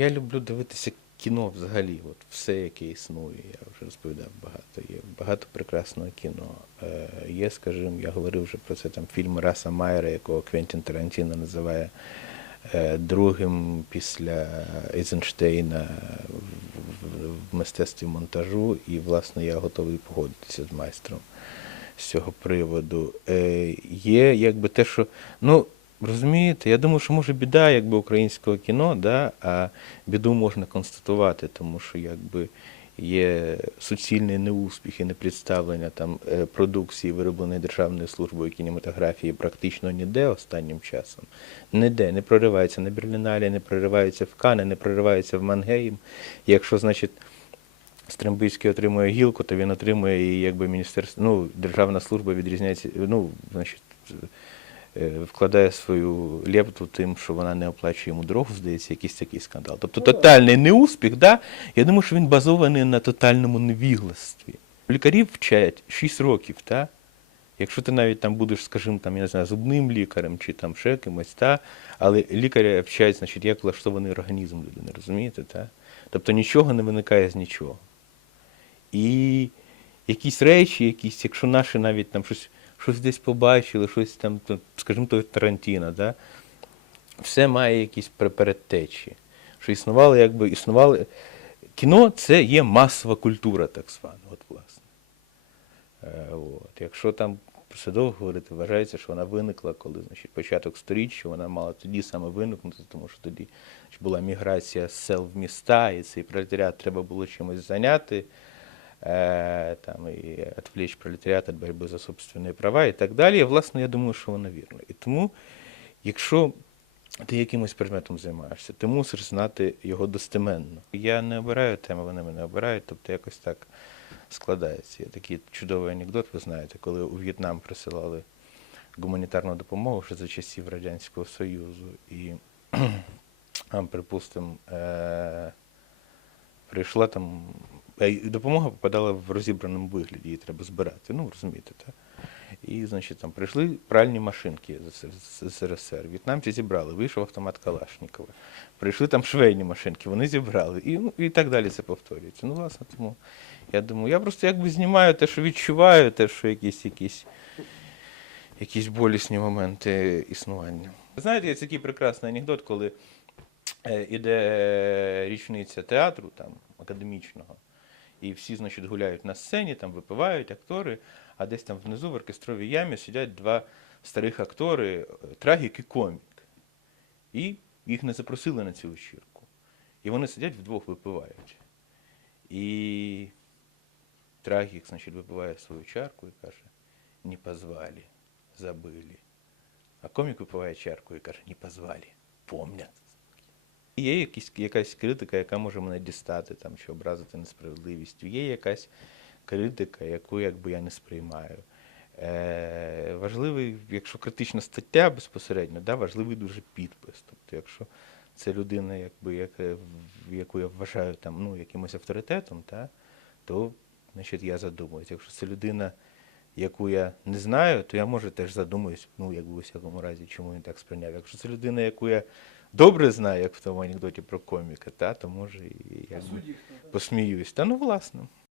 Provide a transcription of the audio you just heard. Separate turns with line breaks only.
Я люблю дивитися кіно взагалі, от все, яке існує. Я вже розповідав багато. Є багато прекрасного кіно. Е, є, скажімо, я говорив вже про це там фільм Раса Майера, якого Квентін Тарантіно називає е, другим після Ейзенштейна в, мистецтві монтажу. І, власне, я готовий погодитися з майстром з цього приводу. Е, є якби те, що. Ну, розумієте, я думаю, що може біда якби українського кіно, да, а біду можна констатувати, тому що якби є суцільний неуспіх і непредставлення там е, продукції, виробленої Державною службою кінематографії, практично ніде останнім часом. Ніде не проривається на Берліналі, не проривається в Кане, не проривається в Мангейм. Якщо, значить, Стрембицький отримує гілку, то він отримує і якби міністерство, ну, державна служба відрізняється, ну, значить, вкладає свою лепту тим, що вона не оплачує йому дорогу, здається, якийсь такий скандал. Тобто тотальний неуспіх, да? я думаю, що він базований на тотальному невігластві. Лікарів вчать 6 років, та? Якщо ти навіть там будеш, скажімо, там, я не знаю, зубним лікарем чи там ще кимось, та? але лікаря вчать, значить, як влаштований організм людини, розумієте? Та? Тобто нічого не виникає з нічого. І якісь речі, якісь, якщо наші навіть там щось, щось десь побачили, щось там, скажімо, той Тарантіно, да? все має якісь передтечі. Що існувало, якби існували. Кіно це є масова культура, так звана, от власне. Е, от. Якщо там все довго говорити, вважається, що вона виникла, коли значить, початок сторіччя, вона мала тоді саме виникнути, тому що тоді була міграція з сел в міста, і цей пролетаріат треба було чимось зайняти, там, і відвлечь пролетаріат від боротьби за собственні права і так далі. Власне, я думаю, що воно вірно. І тому, якщо ти якимось предметом займаєшся, ти мусиш знати його достеменно. Я не обираю теми, вони мене обирають, тобто якось так складається. Є такий чудовий анекдот, ви знаєте, коли у В'єтнам присилали гуманітарну допомогу ще за часів Радянського Союзу. І, припустимо, е- прийшла там. Е, Допомога попадала в розібраному вигляді, її треба збирати. Ну, розумієте, так? І, значить, там прийшли пральні машинки з СРСР. В'єтнамці зібрали, вийшов автомат Калашникова. Прийшли там швейні машинки, вони зібрали. І, ну, і так далі це повторюється. Ну, власне, тому я думаю, я просто якби знімаю те, що відчуваю, те, що якісь якісь, якісь болісні моменти існування. Знаєте, є такий прекрасний анекдот, коли е, іде річниця театру там, академічного, і всі, значить, гуляють на сцені, там випивають актори, а десь там внизу в оркестровій ямі сидять два старих актори, е, трагік і комік. І їх не запросили на цю вечірку. І вони сидять вдвох випивають. І трагік, значить, випиває свою чарку і каже, не позвали, забили. А комік випиває чарку і каже, не позвали, помнять. Є якісь, якась критика, яка може мене дістати, там, чи образити несправедливістю. Є якась критика, яку якби я не сприймаю. Е, важливий, якщо критична стаття безпосередньо, да, важливий дуже підпис. Тобто, якщо це людина, якби, яка, в- яку я вважаю там, ну, якимось авторитетом, та, то значить, я задумуюсь. Якщо це людина, яку я не знаю, то я може теж задумаюсь, ну, якби у всякому разі, чому він так сприйняв. Якщо це людина, яку я добре знаю, як в тому анекдоті про коміка, та, то може і я посміюсь. Та ну, власне.